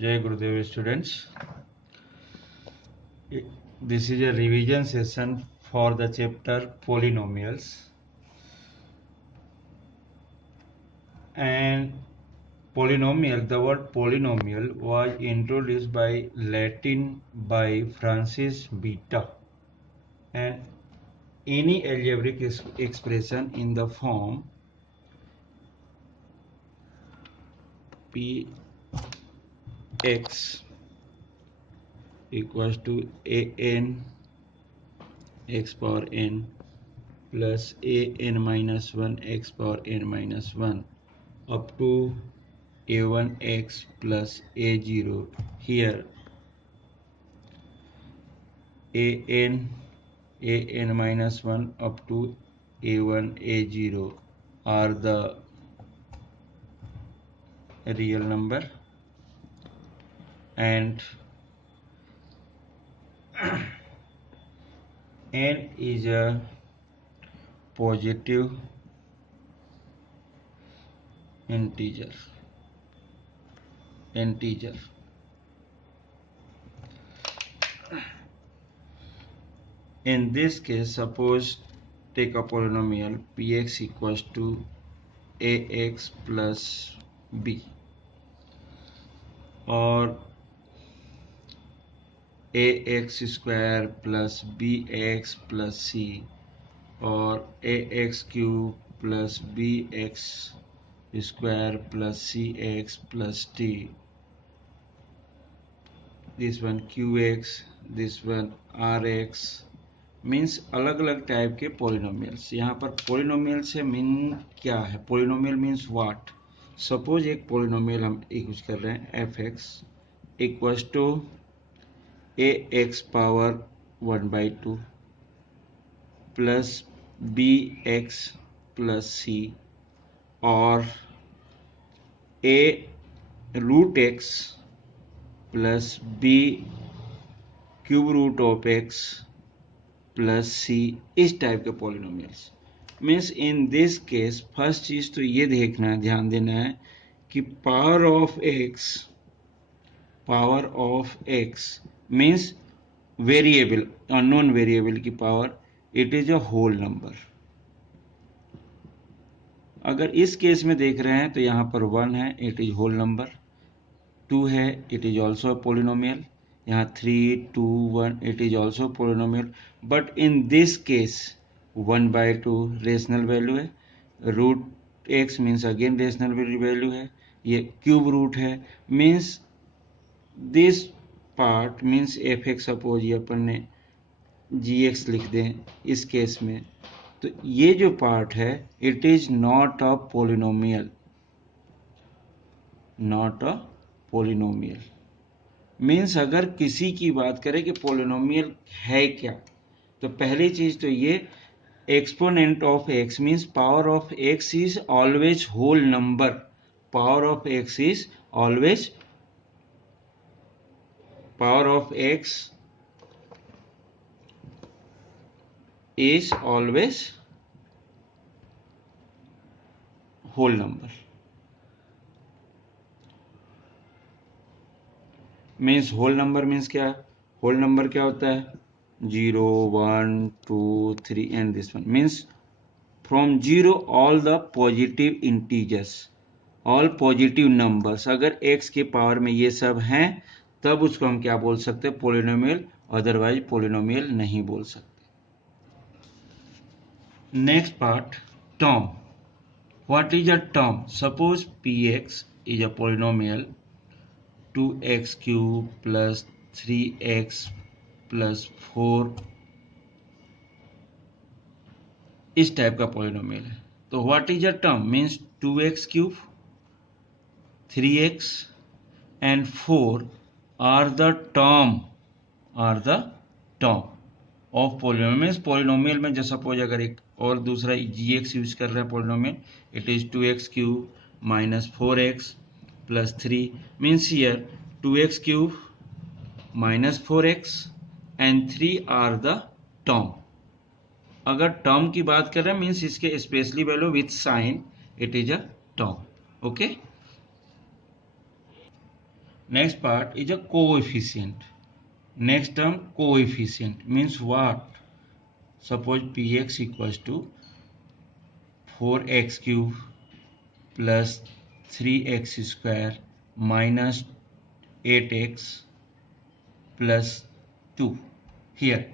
Jai Gurudev students. This is a revision session for the chapter polynomials, and the word polynomial was introduced by Latin by Francis Beta, and any algebraic expression in the form Px equals to an x power n plus an minus 1 x power n minus 1 up to a1x plus a0. Here an minus 1 up to a1 a0 are the real number, and n is a positive integer. In this case, suppose take a polynomial px equals to ax plus b, or ax square plus bx plus c, or ax cube plus bx square plus cx plus t. This one qx, this one rx, means अलग अलग type के polynomials. यहाँ पर polynomial से mean क्या है? Polynomial means what? Suppose एक polynomial हम यूज कर रहे हैं F X equals to A X power 1/2 plus B X plus C, और A root X plus B cube root of X plus C, इस टाइप के polynomials. Means in this case first चीज तो ये देखना है, ध्यान देना है कि power of x means variable, unknown variable की power, it is a whole number. अगर इस केस में देख रहे हैं तो यहाँ पर 1 है, इट इज होल नंबर. 2 है, it is also a polynomial. यहाँ 3, 2, 1, it is also polynomial. But in this case 1/2 rational value है, root X means again rational value है, ये क्यूब रूट है. Means this part means F X, suppose ये अपन ने जी x लिख दें इस केस में, तो ये जो पार्ट है it is not a polynomial. Means अगर किसी की बात करें कि पोलिनोमियल है क्या, तो पहली चीज तो ये exponent of x means power of x is always whole number. Power of x is always whole number. Means whole number means क्या? होल नंबर क्या होता है? 0, 1, 2, 3 and this one. Means from 0 all the positive integers, all positive numbers. अगर x के power में ये सब हैं तब उसको हम क्या बोल सकते हैं? पोलिनोमियल. अदरवाइज पोलिनोमियल नहीं बोल सकते. Next part, term. What is a term? Suppose px is a polynomial 2x cube plus 3x plus 4, इस टाइप का पोलिनोमियल है. तो what is a term? Means 2x cube, 3x and 4 are the term of polynomial. Polynomial में जो suppose अगर एक और दूसरा gx यूज कर रहे हैं polynomial, it is 2x cube minus 4x plus 3. Means here 2x cube minus 4x and 3 are the term. अगर टर्म की बात कर रहे हैं मीन्स इसके specially value with sign, it is a term. Okay. Next part is a coefficient. Next term coefficient means what? Suppose px equals to 4x cube plus 3x square minus 8x plus 2. Here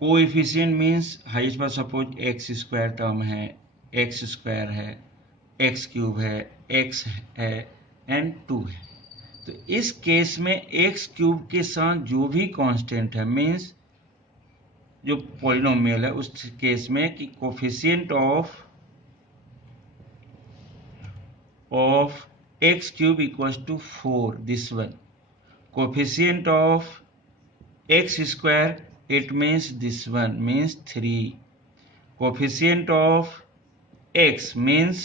coefficient means highest पर suppose x square term है, x square है, x cube है, x है and 2 है। तो इस case में x cube के साथ जो भी कांस्टेंट है मीन्स जो पॉलिनोमियल है उस केस में कि coefficient of x cube equals to 4, this one. Coefficient of x square, it means this one means 3. Coefficient of x means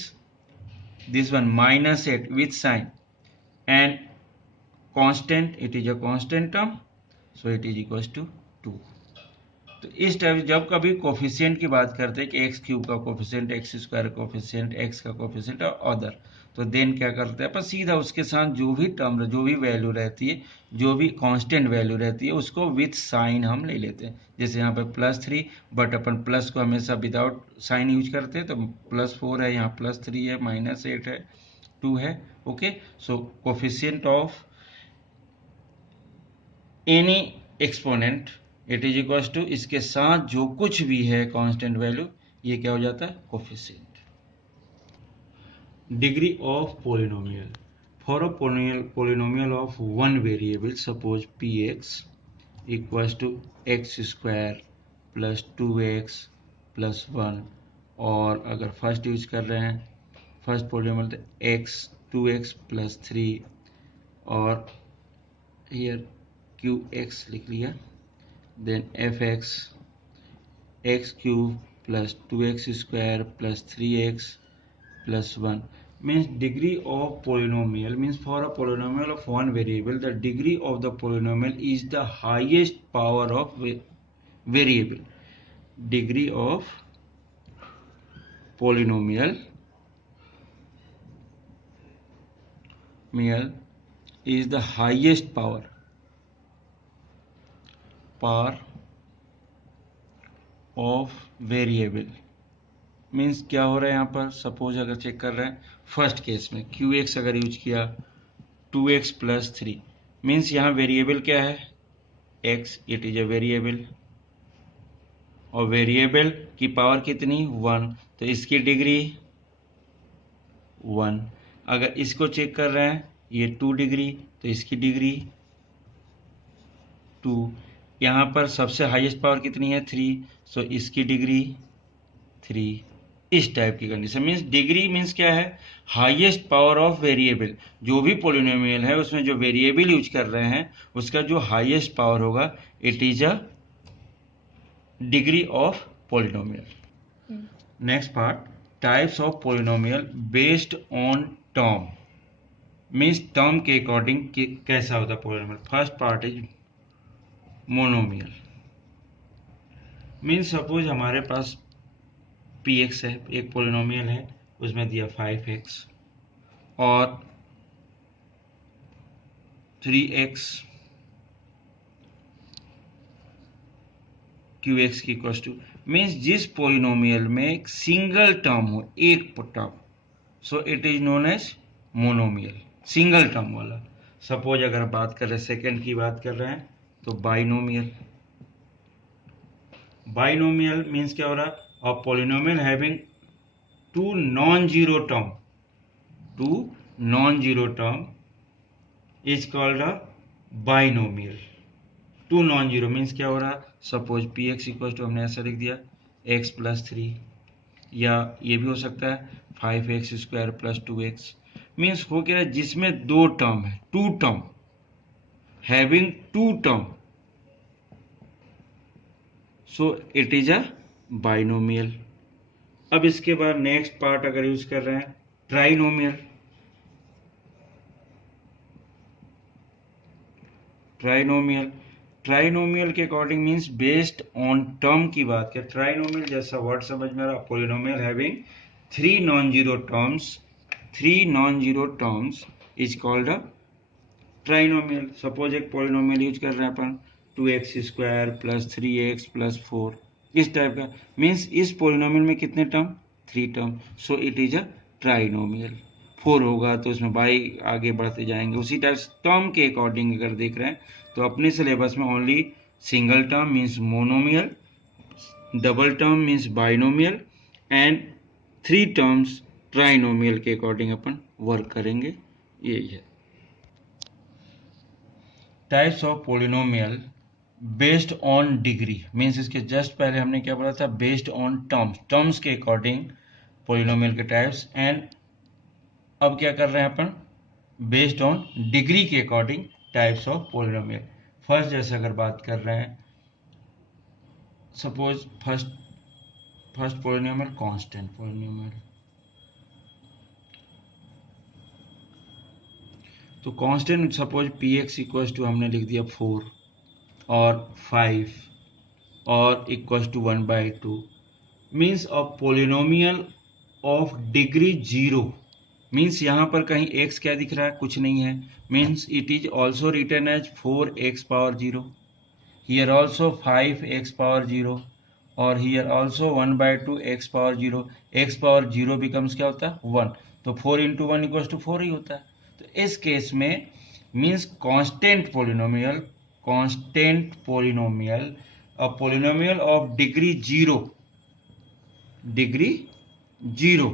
this one minus 8 with sign, and constant, it is a constant term, so it is equals to 2. तो इस type जब कभी coefficient की बात करते हैं कि x cube का coefficient, x square coefficient, x का कोफिशिएंट और अदर, तो देन क्या करते हैं अपन सीधा उसके साथ जो भी टर्म, जो भी वैल्यू रहती है, जो भी कांस्टेंट वैल्यू रहती है उसको विथ साइन हम ले लेते हैं। जैसे यहाँ पे +3, बट अपन प्लस को हमेशा विदाउट साइन यूज करते हैं, तो +4 है, यहाँ +3 है, -8 है, 2 है। Okay, so coefficient of any exponent it is equals to इसके साथ जो कुछ भी है कांस्टेंट वैल्यू, ये क्या हो जाता है? Coefficient. Degree of polynomial. For a polynomial of one variable, suppose px equals to x square plus 2x plus 1, और अगर फर्स्ट यूज कर रहे हैं फर्स्ट पोलिनोमियल तो x 2x plus 3, और here qx लिख लिया, then fx x cube plus 2x square plus 3x plus 1 means degree of polynomial, means for a polynomial of one variable the degree of the polynomial is the highest power of variable. Degree of polynomial is the highest power of variable. Means क्या हो रहा है यहाँ पर? Suppose अगर check कर रहे हैं फर्स्ट केस में QX अगर यूज किया 2x plus 3 मीन्स यहाँ वेरिएबल क्या है? x, it is a variable, और वेरिएबल की पावर कितनी? 1, तो इसकी डिग्री 1। अगर इसको चेक कर रहे हैं ये 2 डिग्री, तो इसकी डिग्री 2। यहाँ पर सबसे हाईएस्ट पावर कितनी है? 3, सो इसकी डिग्री 3। इस टाइप की कंडीशन मीन्स डिग्री मीन्स क्या है? Highest power of variable. जो भी पॉलिनोमियल है उसमें जो वेरिएबल यूज कर रहे हैं उसका जो हाईएस्ट पावर होगा it is a degree of polynomial. Next part, types of polynomial based on term, means term के अकॉर्डिंग कैसा होता है polynomial. First part is monomial, means suppose हमारे पास px है, एक पॉलिनोमियल है, उसमें दिया 5x और 3x qx की इक्वल टू, मीन्स जिस पॉलिनोमियल में एक सिंगल टर्म हो, एक term, so it is known as monomial, single term वाला। सपोज अगर बात कर रहे हैं सेकेंड की बात कर रहे हैं तो बाइनोमियल। बाइनोमियल मीन्स क्या हो रहा है? A polynomial having two non-zero term is called a binomial. Two non zero means क्या हो रहा है? सपोज px इक्वल टू हमने ऐसा लिख दिया x plus 3, या ये भी हो सकता है 5x square plus 2x। Means हो क्या है? जिसमें दो टर्म है, two term, having two term, so it is a binomial. अब इसके बाद नेक्स्ट पार्ट अगर यूज कर रहे हैं ट्राइनोमियल। ट्राइनोमियल के according means based on term की बात करें, ट्राइनोमियल जैसा वर्ड समझ में आ रहा, polynomial having 3 non-zero terms is called a trinomial. Suppose एक पॉलिनोमियल यूज कर रहे हैं अपन 2x² प्लस 3x प्लस 4, इस टाइप का, मीन्स इस पॉलिनोमियल में कितने term, 3 term, so it is a trinomial. 4 होगा तो उसमें बाई आगे बढ़ते जाएंगे। उसी टाइप टर्म के अकॉर्डिंग अगर देख रहे हैं तो अपने सिलेबस में only single term means monomial, double term means binomial and 3 terms trinomial के अकॉर्डिंग अपन वर्क करेंगे। यही है types of polynomial based on degree, means इसके जस्ट पहले हमने क्या बोला था, बेस्ड ऑन टर्म्स, टर्म्स के अकॉर्डिंग पॉलिनोमियल के टाइप्स। एंड अब क्या कर रहे हैं अपन, बेस्ड ऑन डिग्री के according types of polynomial. First जैसे अगर बात कर रहे हैं, suppose first polynomial constant polynomial, तो constant suppose px equal to हमने लिख दिया 4 और 5 और equal to 1/2, means a polynomial of degree 0, means यहाँ पर कहीं x क्या दिख रहा है, कुछ नहीं है, means it is also written as 4x power 0, here also 5x power 0 और here also 1/2 x power 0, x power 0 becomes क्या होता है 1, तो 4 इंटू 1 इक्वल टू 4 ही होता है। तो इस केस में means constant polynomial, constant polynomial, a polynomial of degree 0, degree 0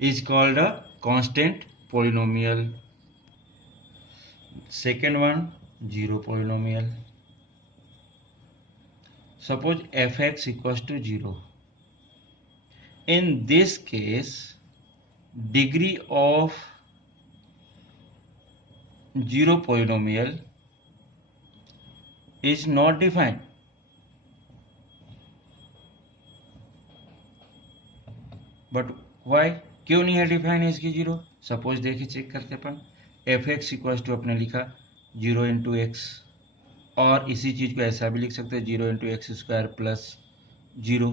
is called a constant polynomial. Second one, zero polynomial. Suppose fx equals to 0. In this case, degree of zero polynomial is not defined. But why? क्यों नहीं है define इसकी zero? Suppose देखिए check करते अपन, F x equal to अपने लिखा 0 into x, और इसी चीज को ऐसा भी लिख सकते हैं 0 into x square plus 0,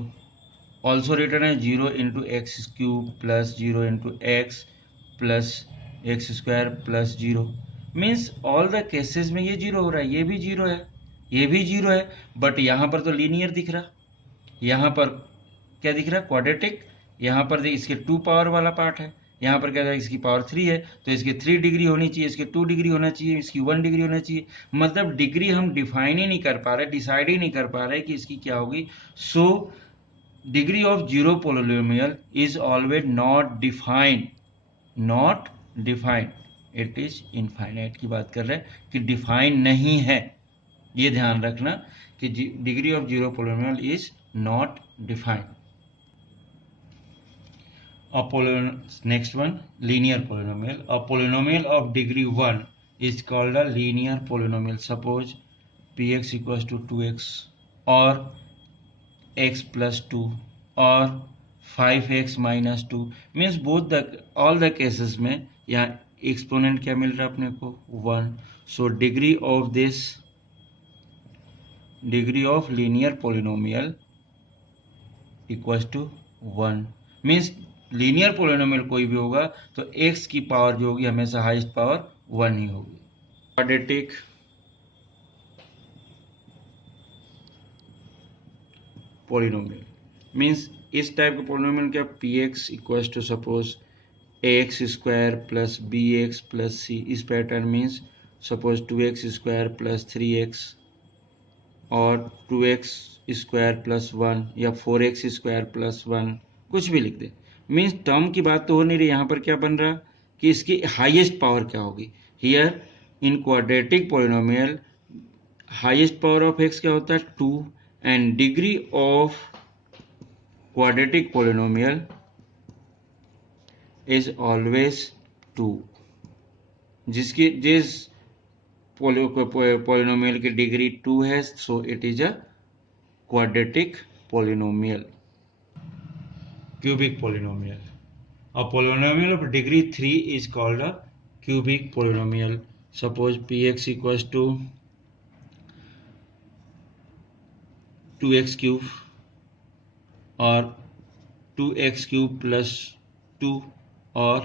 also written है 0 into x cube plus 0 into x plus x square plus 0, means all the cases में ये जीरो हो रहा है, ये भी जीरो है, ये भी जीरो है, बट यहाँ पर तो लीनियर दिख रहा, यहाँ पर क्या दिख रहा है, क्वाड्रेटिक, यहाँ पर इसके 2 पावर वाला पार्ट है, यहाँ पर क्या है इसकी पावर 3 है, तो इसकी 3 डिग्री होनी चाहिए, इसके 2 डिग्री होना चाहिए, इसकी 1 डिग्री होना चाहिए, मतलब डिग्री हम डिफाइन ही नहीं कर पा रहे, डिसाइड ही नहीं कर पा रहे कि इसकी क्या होगी। So degree of zero polynomial is always not defined, not defined, it is infinite की बात कर रहे हैं कि डिफाइन नहीं है, ये ध्यान रखना कि degree of zero polynomial is not defined. Next one, linear polynomial. A polynomial of degree 1 is called a linear polynomial. Suppose px equals to 2x or x plus 2 or 5x minus 2, means both the all the cases में यहाँ exponent क्या मिल रहा है अपने को 1, so degree of this, degree of linear polynomial equals to 1, means linear polynomial कोई भी होगा तो x की पावर जो होगी हमेशा हाईएस्ट पावर 1 ही होगी। क्वाड्रेटिक पोलिनोमियल मीन्स इस टाइप का पोलिनोमियल क्या, px equals to suppose ax square plus bx plus c, इस pattern means suppose 2x square plus 3x और 2x स्क्वायर प्लस 1 या 4x स्क्वायर प्लस 1, कुछ भी लिख दे, मीन्स टर्म की बात तो हो नहीं रही, यहाँ पर क्या बन रहा कि इसकी हाईएस्ट पावर क्या होगी। Here in quadratic polynomial highest power of x क्या होता है 2 and degree of quadratic polynomial is always 2, जिस पोलिनोमियल की डिग्री 2 है, सो it is a quadratic polynomial. Cubic polynomial. A polynomial of degree 3 is called a cubic polynomial. Suppose px equals to 2x cube or 2x cube plus 2 or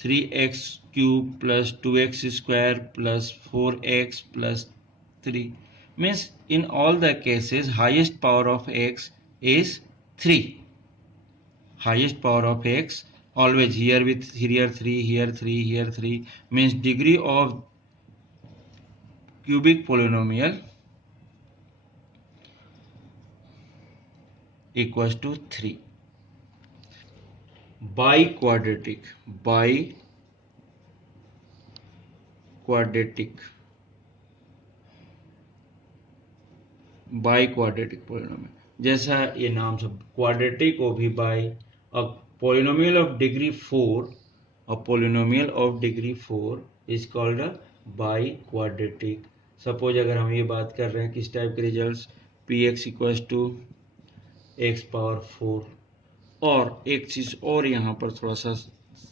3x cube plus 2x square plus 4x plus 3. Means in all the cases highest power of x is 3. Highest power of x always here with here 3, here 3, here 3, means degree of cubic polynomial equals to 3. Biquadratic polynomial, जैसा ये नाम सब quadratic ओ भी by, a polynomial of degree 4, a polynomial of degree 4 is called a by quadratic. Suppose अगर हम ये बात कर रहे हैं किस टाइप के results, p x equals to x power 4, और एक चीज और यहाँ पर थोड़ा सा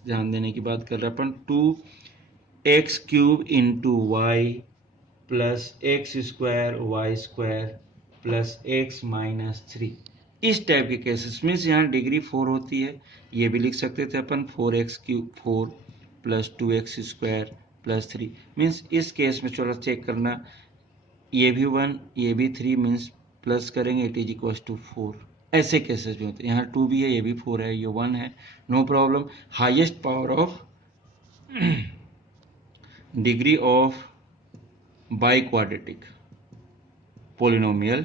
ध्यान देने की बात कर रहे हैं अपन, 2x cube into y plus x square y square plus x minus 3. इस टाइप के केसेस मीन्स यहाँ डिग्री 4 होती है, ये भी लिख सकते थे अपन 4x cube 4 plus 2x square plus 3. Means इस केस में थोड़ा चेक करना, ये भी 1 ये भी 3, मीन्स प्लस करेंगे इट इज इक्वल टू 4. ऐसे केसेस भी होते हैं, यहाँ 2 भी है ये भी 4 है ये 1 है, no problem. Highest power of degree of biquadratic polynomial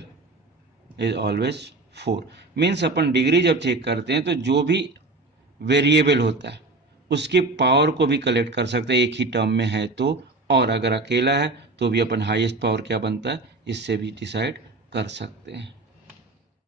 is always 4. Means अपन डिग्री जब चेक करते हैं तो जो भी वेरिएबल होता है उसके पावर को भी कलेक्ट कर सकते हैं एक ही टर्म में है तो, और अगर अकेला है तो भी अपन हाईएस्ट पावर क्या बनता है इससे भी डिसाइड कर सकते हैं.